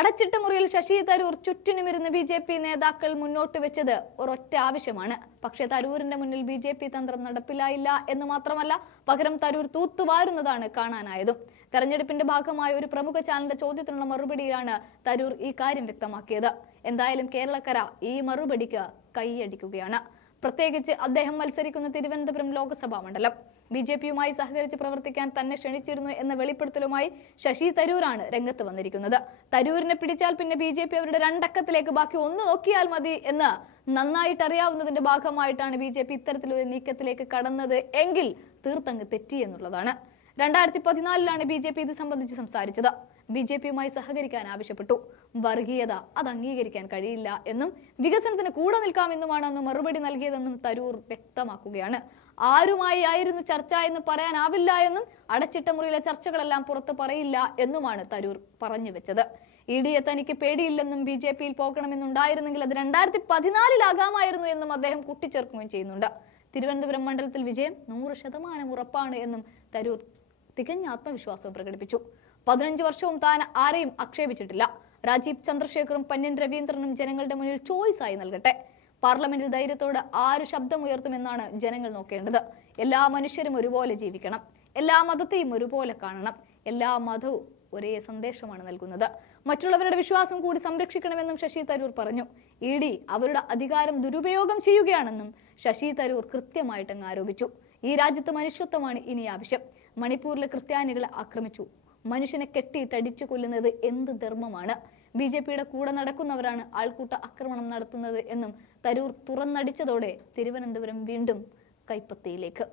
അടച്ചിട്ട മുറിയിൽ ശശി തരൂർ ചുറ്റിനുമിരുന്ന് ബി ജെ പി നേതാക്കൾ മുന്നോട്ട് വെച്ചത് ഒരൊറ്റ ആവശ്യമാണ്. പക്ഷേ തരൂരിന്റെ മുന്നിൽ ബി ജെ പി തന്ത്രം നടപ്പിലായില്ല എന്ന് മാത്രമല്ല പകരം തരൂർ തൂത്തുവാരുന്നതാണ് കാണാനായതും. തെരഞ്ഞെടുപ്പിന്റെ ഭാഗമായ ഒരു പ്രമുഖ ചാനലിന്റെ ചോദ്യത്തിനുള്ള മറുപടിയിലാണ് തരൂർ ഈ കാര്യം വ്യക്തമാക്കിയത്. എന്തായാലും കേരളക്കര ഈ മറുപടിക്ക് കൈയടിക്കുകയാണ്. പ്രത്യേകിച്ച് അദ്ദേഹം മത്സരിക്കുന്ന തിരുവനന്തപുരം ലോക്സഭാ മണ്ഡലം. ബി ജെ പിയുമായി സഹകരിച്ച് പ്രവർത്തിക്കാൻ തന്നെ ക്ഷണിച്ചിരുന്നു എന്ന വെളിപ്പെടുത്തലുമായി ശശി തരൂരാണ് രംഗത്ത് വന്നിരിക്കുന്നത്. തരൂരിനെ പിടിച്ചാൽ പിന്നെ ബി ജെ പി അവരുടെ രണ്ടക്കത്തിലേക്ക് ബാക്കി ഒന്ന് നോക്കിയാൽ മതി എന്ന് നന്നായിട്ട് അറിയാവുന്നതിന്റെ ഭാഗമായിട്ടാണ് ബി ജെ പി ഇത്തരത്തിലൊരു നീക്കത്തിലേക്ക് കടന്നത് എങ്കിൽ തീർത്തങ്ങ് തെറ്റി എന്നുള്ളതാണ്. രണ്ടായിരത്തി പതിനാലിലാണ് ബി ജെ പി ഇത് സംബന്ധിച്ച് സംസാരിച്ചത്. ബി ജെ പിയുമായി സഹകരിക്കാൻ ആവശ്യപ്പെട്ടു. വർഗീയത അത് അംഗീകരിക്കാൻ കഴിയില്ല എന്നും വികസനത്തിന് കൂടെ നിൽക്കാമെന്നുമാണ് അന്ന് മറുപടി നൽകിയതെന്നും തരൂർ വ്യക്തമാക്കുകയാണ്. ആരുമായി ആയിരുന്നു ചർച്ച എന്ന് പറയാനാവില്ല എന്നും അടച്ചിട്ട മുറിയിലെ ചർച്ചകളെല്ലാം പുറത്ത് പറയില്ല എന്നുമാണ് തരൂർ പറഞ്ഞു വെച്ചത്. ഇ ഡിയെ തനിക്ക് പേടിയില്ലെന്നും ബി ജെ പിയിൽ പോകണമെന്നുണ്ടായിരുന്നെങ്കിൽ അത് രണ്ടായിരത്തി പതിനാലിലാകാമായിരുന്നു എന്നും അദ്ദേഹം കൂട്ടിച്ചേർക്കുകയും ചെയ്യുന്നുണ്ട്. തിരുവനന്തപുരം മണ്ഡലത്തിൽ വിജയം നൂറ് ശതമാനം ഉറപ്പാണ് എന്നും തരൂർ തികഞ്ഞ ആത്മവിശ്വാസവും പ്രകടിപ്പിച്ചു. പതിനഞ്ച് വർഷവും താൻ ആരെയും ആക്ഷേപിച്ചിട്ടില്ല. രാജീവ് ചന്ദ്രശേഖറും പന്യൻ രവീന്ദ്രനും ജനങ്ങളുടെ മുന്നിൽ ചോയ്സ് ആയി നൽകട്ടെ. പാർലമെന്റിൽ ധൈര്യത്തോട് ആര് ശബ്ദമുയർത്തുമെന്നാണ് ജനങ്ങൾ നോക്കേണ്ടത്. എല്ലാ മനുഷ്യരും ഒരുപോലെ ജീവിക്കണം. എല്ലാ മതത്തെയും ഒരുപോലെ കാണണം. എല്ലാ മതവും ഒരേ സന്ദേശമാണ് നൽകുന്നത്. മറ്റുള്ളവരുടെ വിശ്വാസം കൂടി സംരക്ഷിക്കണമെന്നും ശശി തരൂർ പറഞ്ഞു. ഇ ഡി അവരുടെ അധികാരം ദുരുപയോഗം ചെയ്യുകയാണെന്നും ശശി തരൂർ കൃത്യമായിട്ടങ്ങ് ആരോപിച്ചു. ഈ രാജ്യത്ത് മനുഷ്യത്വമാണ് ഇനി ആവശ്യം. മണിപ്പൂരിലെ ക്രിസ്ത്യാനികളെ ആക്രമിച്ചു. മനുഷ്യനെ കെട്ടിയിട്ടടിച്ചു കൊല്ലുന്നത് എന്ത് ധർമ്മമാണ്? ബി ജെ പിയുടെ കൂടെ നടക്കുന്നവരാണ് ആൾക്കൂട്ട ആക്രമണം നടത്തുന്നത് എന്നും തരൂർ തുറന്നടിച്ചതോടെ തിരുവനന്തപുരം വീണ്ടും കൈപ്പത്തിയിലേക്ക്.